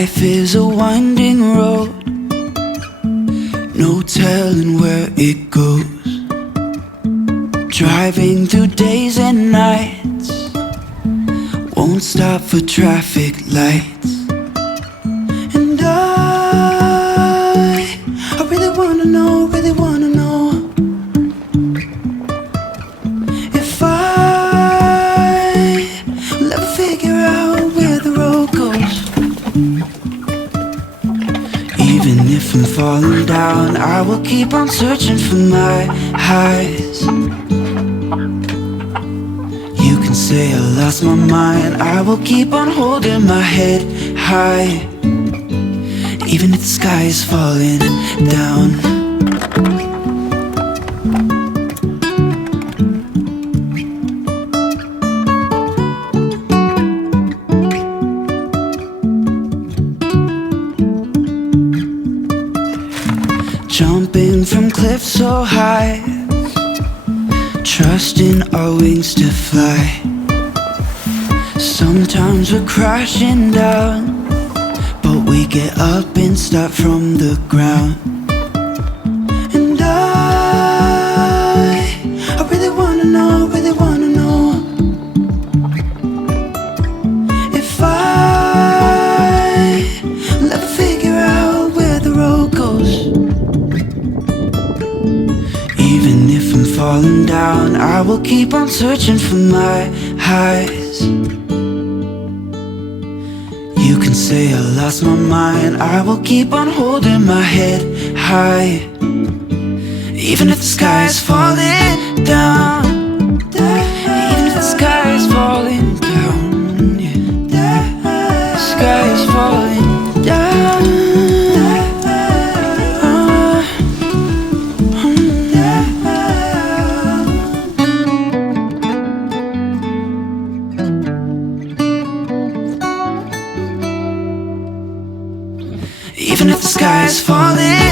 Life is a winding road, no telling where it goes. Driving through days and nights, won't stop for traffic lights. And I really wanna know, really wanna know if I'll ever figure out where the road goes. Even if I'm falling down, I will keep on searching for my highs. You can say I lost my mind, I will keep on holding my head high. Even if the sky is falling down. Jumping from cliffs so high, trusting our wings to fly. Sometimes we're crashing down, but we get up and start from the ground. And I really wanna know, really wanna know if I'll ever figure out where the road goes. Even if I'm falling down, I will keep on searching for my highs. You can say I lost my mind, I will keep on holding my head high. Even if the sky is falling down, even if the sky is falling down, yeah. The sky is falling down. Even if the sky is falling